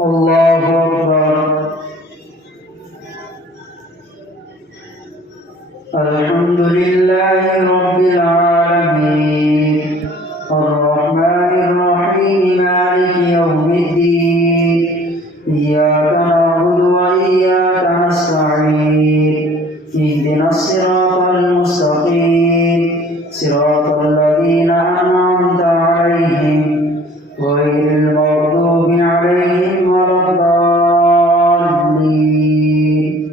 الله أكبر. الحمد لله رب العالمين الرحمن الرحيم مالك يوم الدين إياك نعبد وإياك نستعين اهدنا الصراط المستقيم صراط الذين أنعمت عليهم غير المغضوب عليهم ولا الضالين.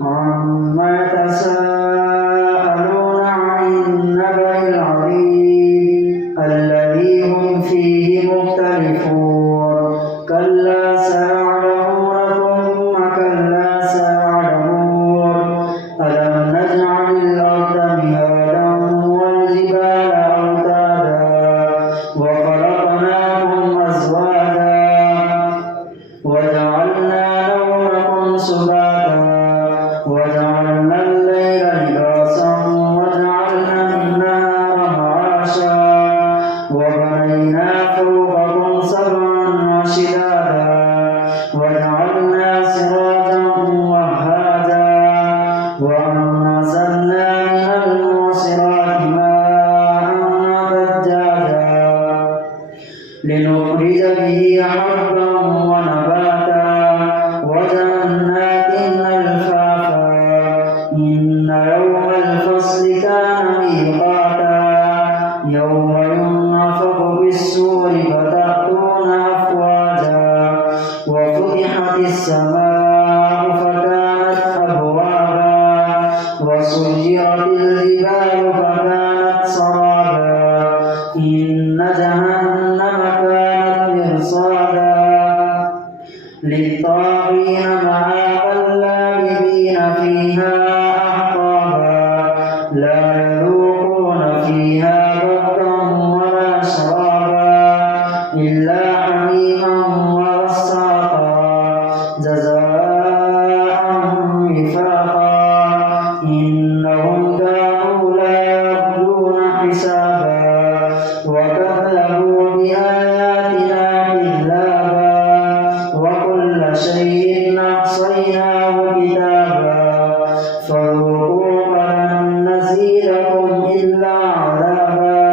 عما يتساءلون عن النبأ العظيم الذي هم فيه مختلفون كلا سيعلمون ثم كلا سيعلمون ألم نجعل الأرض مهادا والجبال أوتادا وخلقناكم أزواجا وجعلنا نومكم سباتا وجعلنا الليل لباسا وجعلنا النهار معاشا وبنينا فوقكم سبعا وشدادا وجعلنا سراجا وهاجا وأنزلنا من المعصرات ماء ثجاجا لنخرج به حبا ونباتا وجنات ألفافا إن يوم الفصل كان ميقاتا يوم ينفخ في الصور فتأتون أفواجا وفتحت السماء فكانت أبوابا وسيرت الجبال فكانت سرابا إن جهنم كانت مرصادا للطاغين مآبا لابثين فيها أحقابا لا يذوقون فيها بردا ولا شرابا إلا حميما وغساقا جزاء وفاقا إنهم كانوا لا يرجون حسابا وكذبوا بآياتنا كذابا وكل شيء أحصيناه كتابا فذوقوا فلن نزيدكم إلا عذابا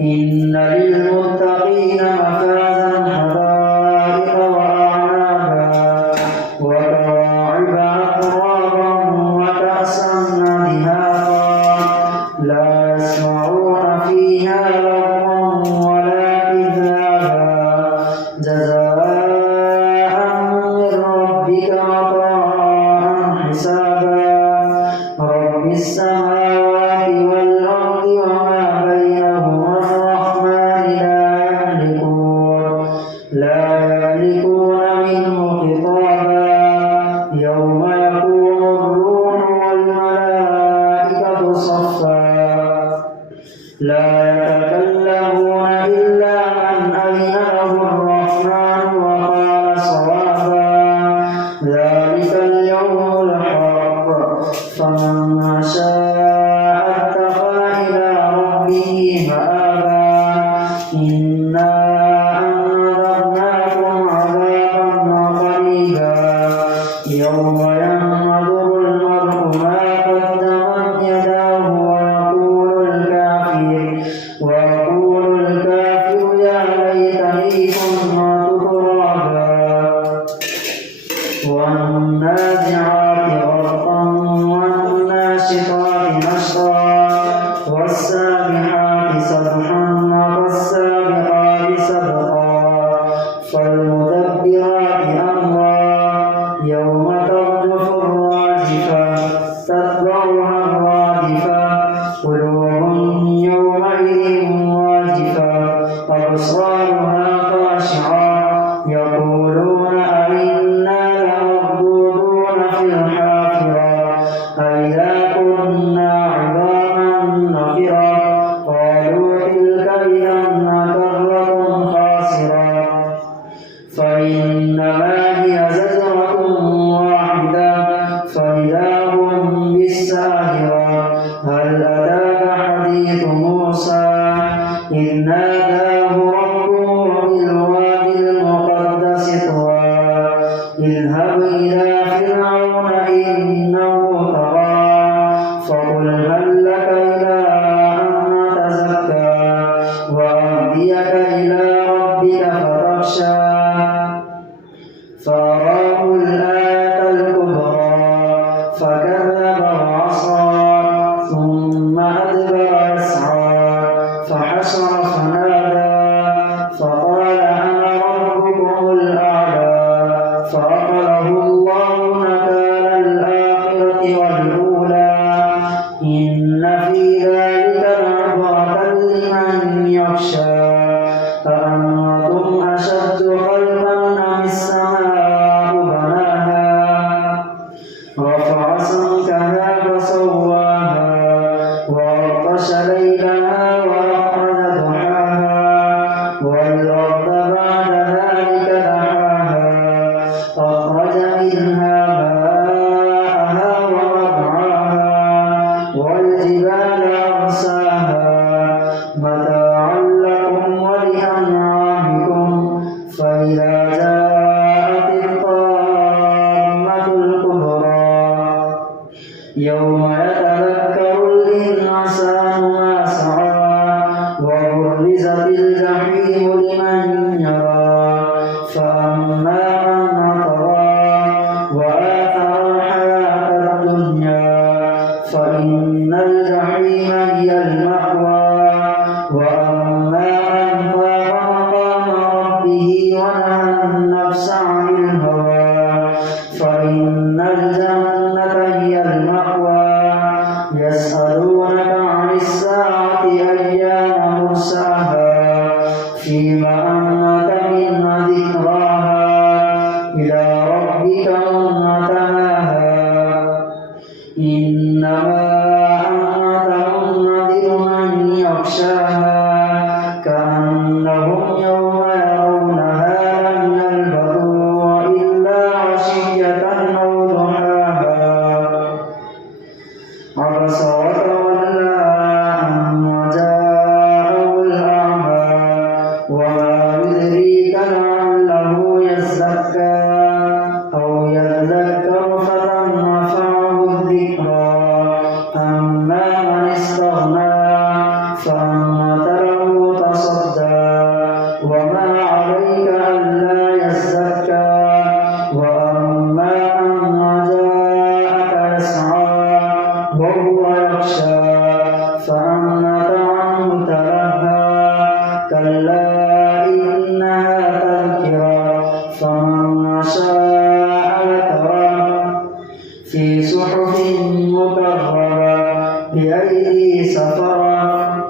إن للمتقين مفازا حدائق وأعنابا وكواعب أترابا وكأسا دهاقا لا يسمعون فيها لغوا ولا كذابا جزاء من ربك عطاء حسابا رب السماوات والأرض وما بينهما الرحمن لا يملكون منه خطابا يوم يقوم الروح والملائكة صفا لا يتكلمون إلا من أذن له الرحمن وقال صوابا ذلك اليوم الحق فمن شاء اتخذ إلى ربه مآبا إنا أنذرناكم عذابا قريبا يوم ينظر المرء ما قدمت يداه ويقول الكافر يا ليتني كنت ترابا والنازعات غرقا والناشطات نشطا والسابحات سبحا والسابقات سبقا فالمدبرات أمرا يوم ترجف الراجفة تتبعها الرادفة قلوب يومئذ واجفة أبصارها خاشعة يقولون أئنا لمردودون في الحافرة أئذا كنا عظاما نخرة قالوا تلك إذا كرة خاسرة فإنما هي زجرة واحدة فإذا هم بالساهرة هل أتاك حديث موسى إذ ناداه ربه بالوادي وأهديك إلى ربك فتخشى فأراه الآية الكبرى فكذب وعصى ثم أدبر يسعى فحشر فنادى فقال أنا ربكم الأعلى فأخذه الله نكال الآخرة والأولى إن في ذلك لعبرة لمن يخشى أأنتم أشد خلقا أم السماء بناها رفع سمكها فسواها وأغطش ليلها وأخرج ضحاها والأرض بعد ذلك دحاها أخرج منها ماءها ومرعاها والجبال أرساها متاعا لكم ولأنعامكم فإذا جاءت الطامة الكبرى يوم يتذكر الإنسان ما سعى وبرزت الجحيم لمن يرى فأما من طغى وآثر الحياة الدنيا فإن الجحيم هي المأوى وأما من خاف مقام ربه ونهى النفس عن الهوى فإن الجنة هي المأوى يسألونك عن الساعة أيان مرساها فيما أنت من ذكراها إلى ربك منتهاها إنما أنت منذر من يخشاها كأنهم يوم يرونها لم يلبثوا إلا عشية أو ضحاها عبس وتولى أن جاءه الأعمى وما يدريك لعله يزكى أو يذكر فتنفعه الذكرى أما من استغنى فأنت له تصدى وما عليك ألا يزكى وأما من جاءك يسعى وهو يخشى فأنت عنه تلهى كلا إنها تذكرة فمن شاء ذكره في صحف مكرمة بأيدي سفرة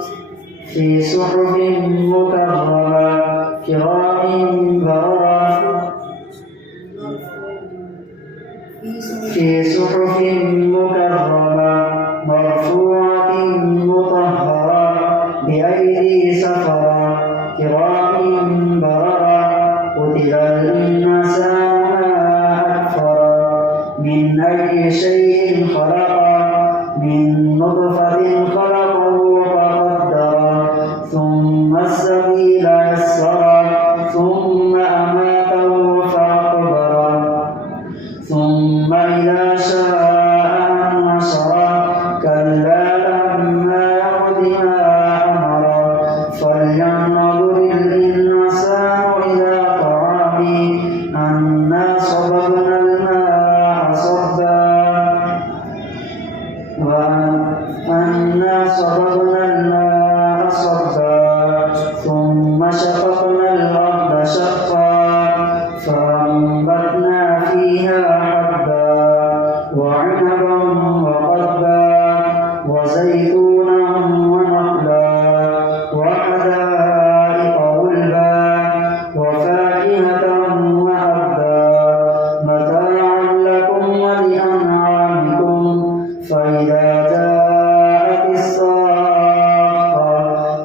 في صحف مكرمة كرام بررة في صحف مكرمة مرفوعة مطهرة بأيدي سفرة كرام بررة قتل الإنسان ما أكفره من أي شيء خلقه من نطفة خلقه فقدره ثم السبيل يسره ثم أماته فأقبره ثم إذا شاء أنشره كلا لما يقض ما أمره فلينظر الإنسان إلى طعامه أنا صببنا الماء صبا وأنا صببنا الماء صبا ثم شققنا الأرض شقا فأنبتنا فيها حبا وعنبا وقضبا وزيتونا ونخلا وحدائق غلبا وفاكهة وأبا متاعا لكم ولأنعامكم فإذا جاءت الصاخة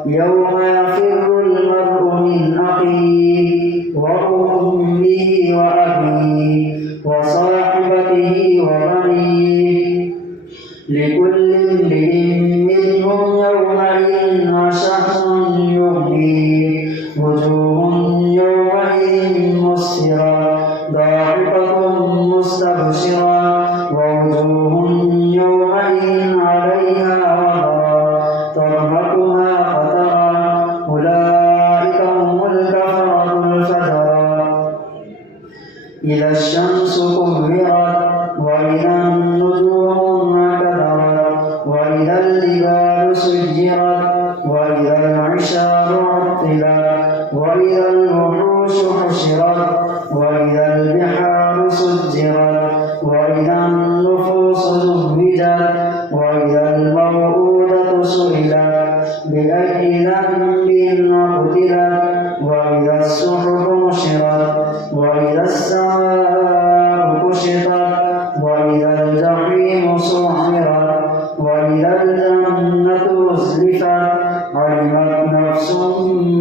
يوم يفر المرء من أخيه وأمه وأبيه وصاحبته وبنيه لكل امرئ منهم يومئذ شأن يغنيه وجوه يومئذ مسفرة ضاحكة مستبشرة ووجوه يومئذ عليها غبرة ترهقها قترة إذا الشمس كورت وإذا النجوم انكدرت وإذا الجبال سجرت وإذا العشار عطلت وإذا الوحوش حشرت وإذا البحار سجرت وإذا النفوس زوجت وإذا الموءودة سئلت بأي ذنب قتلت وإذا الصحف نشرت وإذا السماء كشطت وإذا الجحيم سعرت وإذا الجنة أزلفت علمت نفس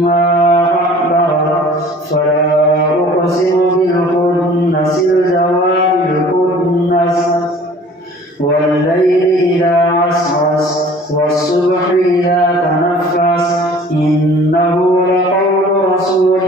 ما أحضرت فلا أقسم بالخنس الجوار الكنس والليل إذا عسعس والصبح إذا تنفس إنه لقول رسول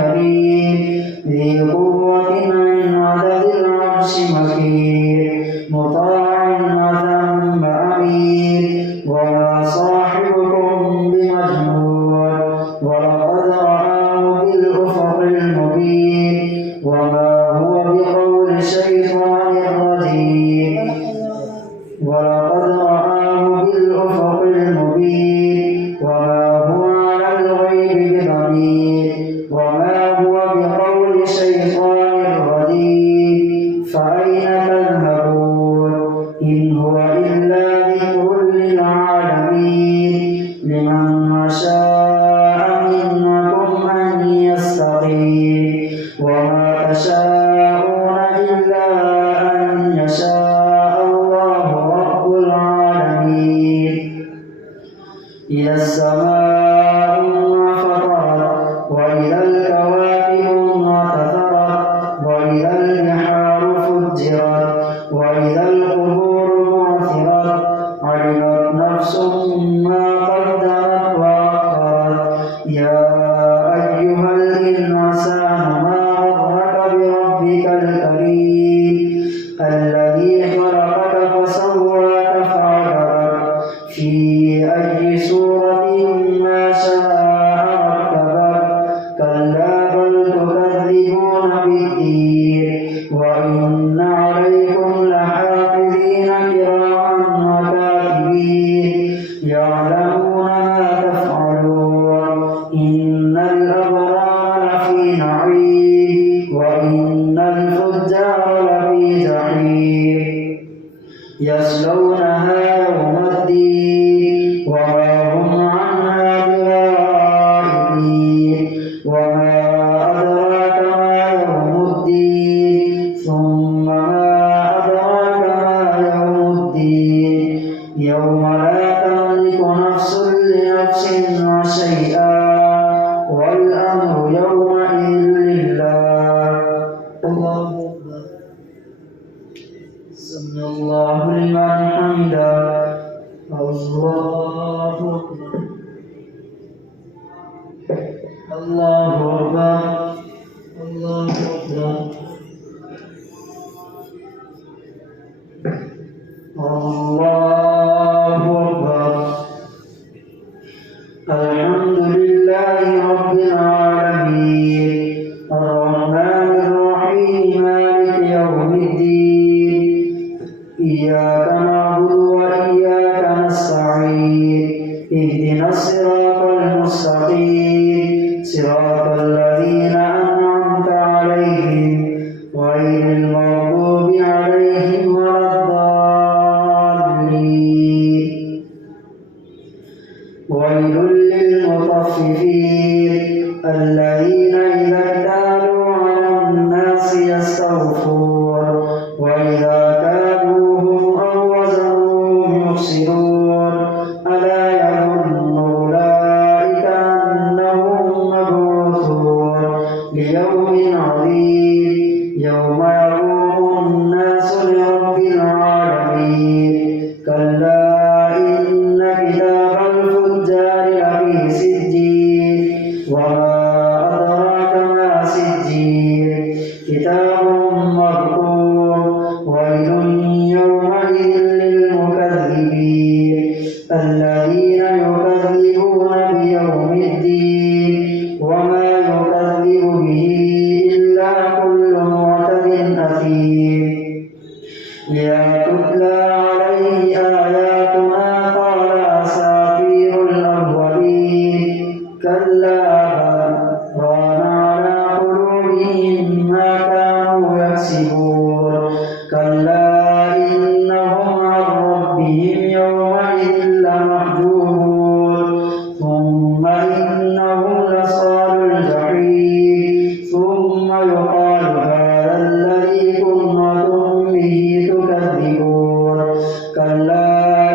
كريم ذي قوة عند ذي العرش مكين مطاع ثم أمين وما صاحبكم بمجنون ولقد رآه بالأفق المبين وما هو بقول شيطان رجيم ولقد رآه بالأفق المبين وما هو على الغيب بضنين وما هو بقول شيطان رجيم فأين تذهبون إن هو إلا ذكر للعالمين لمن شاء منكم أن يستقيم وما تشاءون إلا أن يشاء الله رب العالمين إذا السماء انفطرت وإذا الكواكب انتثرت وإذا البحار فجرت وإذا القبور بعثرت علمت نفس ما قدمت وأخرت يا أيها الإنسان ما غرك بربك الكريم الذي خلقك فسواك فعدلك في أي سورة ما شاء ركبك كلا بل تكذبون بالدين وإن عليكم لحافظين كراما وكاتبين يعلمون ما تفعلون إن الأبرار لفي نعيم وإن الفجار لفي جحيم يصلونها يوم الدين وما هم عنها بغائبين وما أدراك ما يوم الدين ثم ما أدراك ما يوم الدين يوم لا تملك نفس لنفس شيئا والأمر يومئذ لله الله أكبر سمع الله لمن حمده الله أكبر الله أكبر الله أكبر الله أكبر الحمد لله رب العالمين الرحمن الرحيم مالك يوم الدين إياك نعبد وإياك نستعين اهدنا الصراط المستقيم صراط الذين أنعمت عليهم غير المغضوب عليهم ولا الضالين ويل للمطففين الذين إذا اكتالوا على الناس يستوفون وإذا كالوهم أو وزنوهم يخسرون ألا يظن أولئك أنهم مبعوثون ليوم عظيم يوم يقوم الناس لرب العالمين كلا إن كتاب الفجار لفي سجين كلا ران على قلوبهم ما كانوا يكسبون كلا إنهم عن ربهم يومئذ لمحجوبون ثم إنهم لصال الجحيم ثم يقال هذا الذي كنتم به تكذبون كلا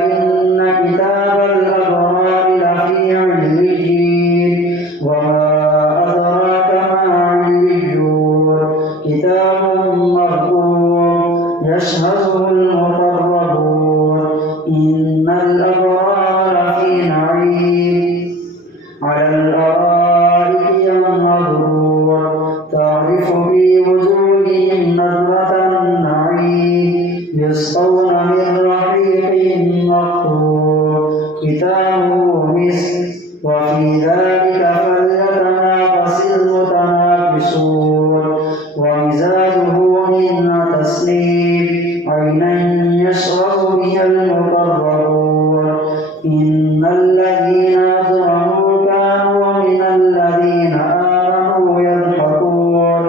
إن كتاب الأبرار لفي عليين وما أدراك ما عليون كتاب مرقوم يشهده المقربون إن الأبرار لفي نعيم على الأرائك ينظرون تعرف في وجوههم نضرة النعيم يسقون من رحيق مختوم ختامه مسك وفي ذلك فليتنافس المتنافسون ومزاجه من تسنيم عينا يشرب بها المقربون إن الذين أجرموا كانوا من الذين آمنوا يضحكون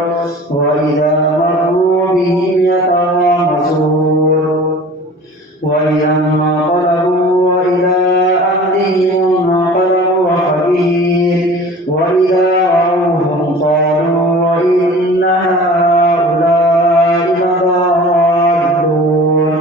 وإذا مروا بهم يتغامزون وإذا انقلبوا إلى أهلهم انقلبوا فكهين وإذا رأوهم قالوا إن هؤلاء لضالون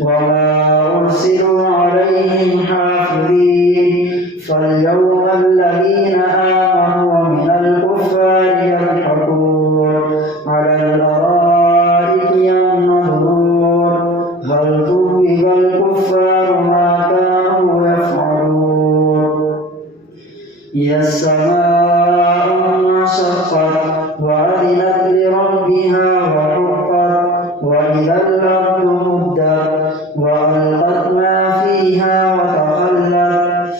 وما أرسلوا عليهم حافظين فاليوم الذين آمنوا من الكفار يضحكون على الأرائك ينظرون هل ثوب الكفار ما كانوا يفعلون إذا السماء انشقت وأذنت لربها وحقت وإذا الأرض مدت وألقت ما فيها وتخلت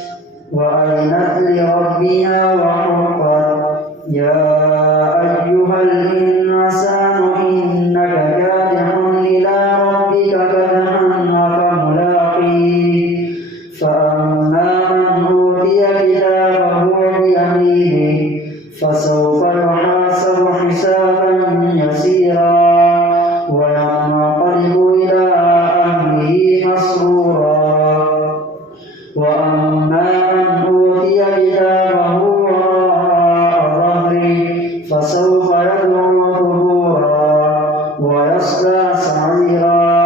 وأذنت لربها وحقت يا أيها الإنسان إنك كادح إلى ربك كدحا فملاقيه فأما من أوتي كتابه بيمينه فسوف يحاسب حسابا يسيرا وينقلب إلى أهله مسرورا وأما من أوتي كتابه وراء ظهره فسوف يدعو ثبورا ويصلى سعيرا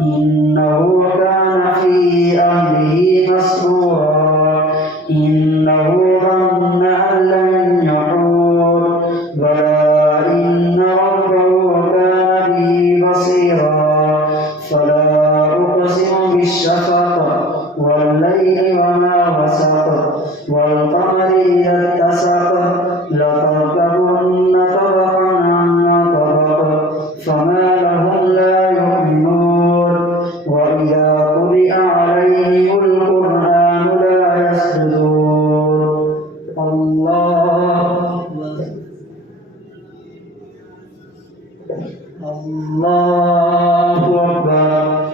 إنه كان في أهله مسرورا إنه ظن أن لن يحور بلى إن ربه كان به بصيرا فلا أقسم بالشفق والليل وما وسق والقمر إذا اتسق لتركبن طبقا عن طبق فما لهم لا يؤمنون وإذا قرئ عليهم القرآن لا يسجدون الله أكبر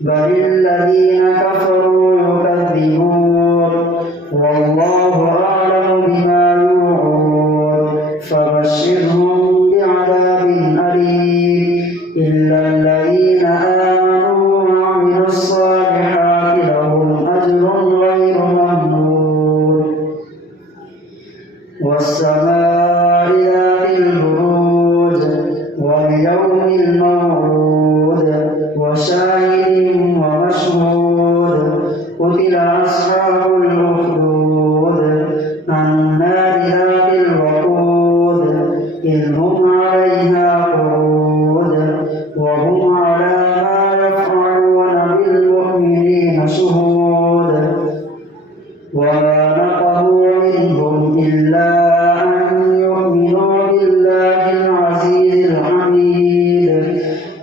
بل الذين كفروا يكذبون والله أعلم بما يوعون فبشرهم بعذاب أليم إلا الذين آمنوا وعملوا الصالحات لهم أجر غير ممنون والسماء ذات البروج واليوم الموعود وشاهد ومشهود قتل أصحاب الأخدود النار ذات الوقود إذ هم عليها قعود وهم على ما يفعلون بالمؤمنين شهود وما نقموا منهم إلا أن يؤمنوا بالله العزيز الحميد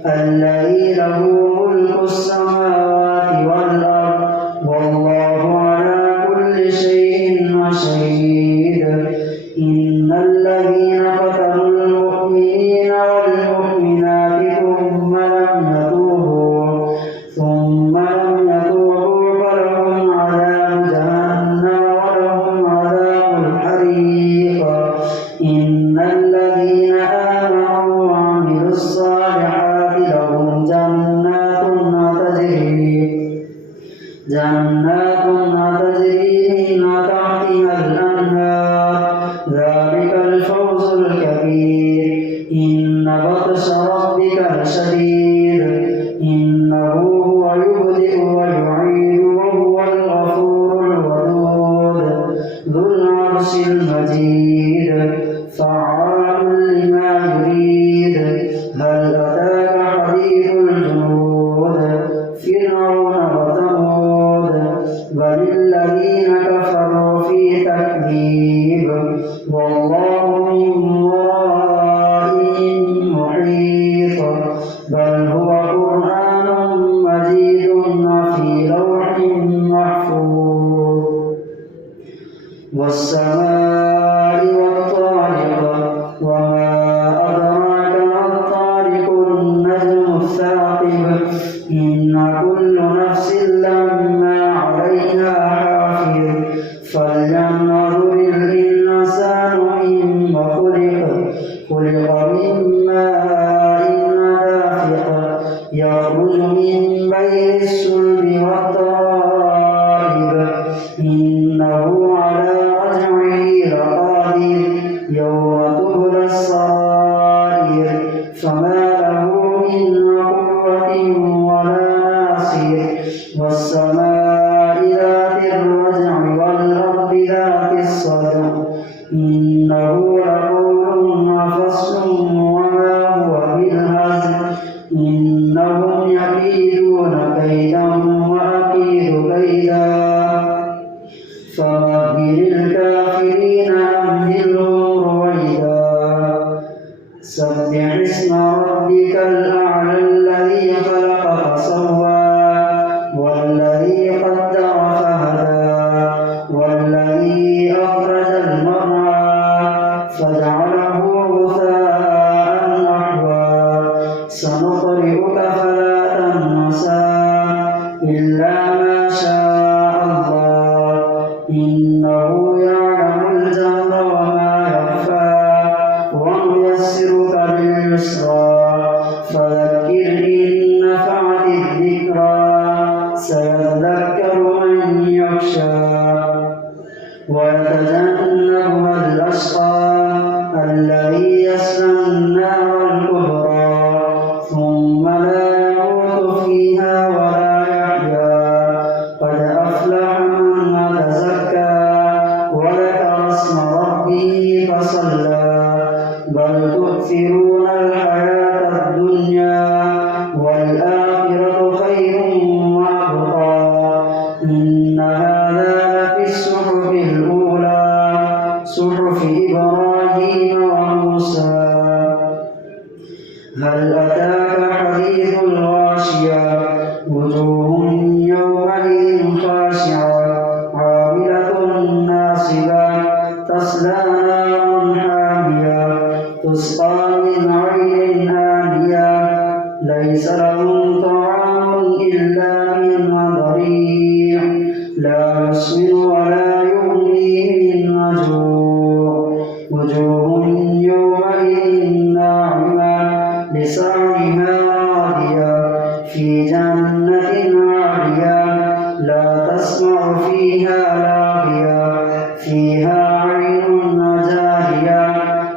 الذي له ملك السماوات والأرض والله على كل شيء شهيد إن الذين قتلوا المؤمنين والمؤمنات ثم لم يتوبوا فلهم عذاب جهنم ولهم عذاب المجيد فعال لما يريد هل أتاك حديث الجنود فرعون وثمود بل الذين كفروا في تكذيب والله من ورائهم محيط بل هو قرآن مجيد في لوح محفوظ والسماء والطارق وما أدراك ما الطارق النجم الثاقب إن كل نفس لما عليها حافظ فلينظر الإنسان مما خلق من ماء دافق يخرج من بين الصلب والترائب إنه على رجعه لقادر يوم تبلى السرائر فما له من قوة ولا ناصر والسماء ذات الرجع والأرض ذات الصدع إنه لقول فصل وما هو بالهزل إنهم يكيدون كيدا وأكيد كيدا فمهل الكافرين أمهلهم رويدا سبح اسم ربك الأعلى الذي خلق فسوى والذي قدر فهدى والذي أخرج المرعى فجعله غثاء نحوا سنقرئك فلا تنسى إلا ما شاء الله إنه يعلم الجهر وما يخفى ونيسرك لليسرى فذكر إن نفعت الذكرى سيذكر من يخشى ويتجنبها الأشقى الذي يصلى النار الكبرى ثم لا يموت فيها ولا يحيا قد أفلح من تزكى وذكر اسم ربه فصلى بل تؤثرون الحياة الدنيا والآخرة خير وأبقى إن هذا لفي الصحف الأولى صحف إبراهيم وموسى هل أتاك حديث الغاشية وجوه يومئذ خاشعة عاملة ناصبة تصلى نارا حامية تسقى من عين آنية ليس لهم طعام إلا من ضريع لا يسمن ولا يغني من جوع وجوه يومئذ ناعمة لسعيها راضية في جنة عالية لا تسمع فيها لاغية فيها عين جارية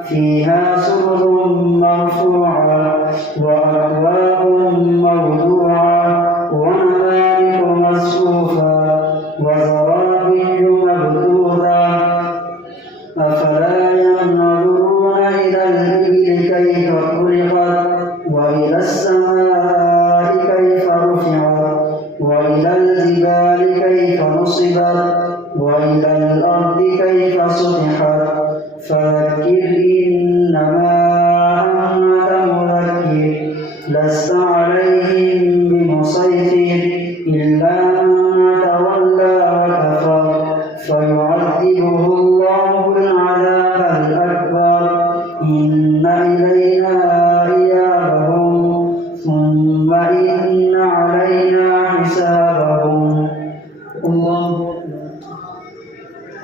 فيها سرر مرفوعة وأكواب موضوعة ونمارق مصفوفة وزرابي مبثوثة أفلا ينظرون إلى الإبل كيف خلقت وإلى السماء كيف رفعت وإلى الجبال كيف نصبت وإلى الأرض كيف سطحت فذكر إنما أنت مذكر لست عليهم بمسيطر إلا من تولى وكفر فيعذبه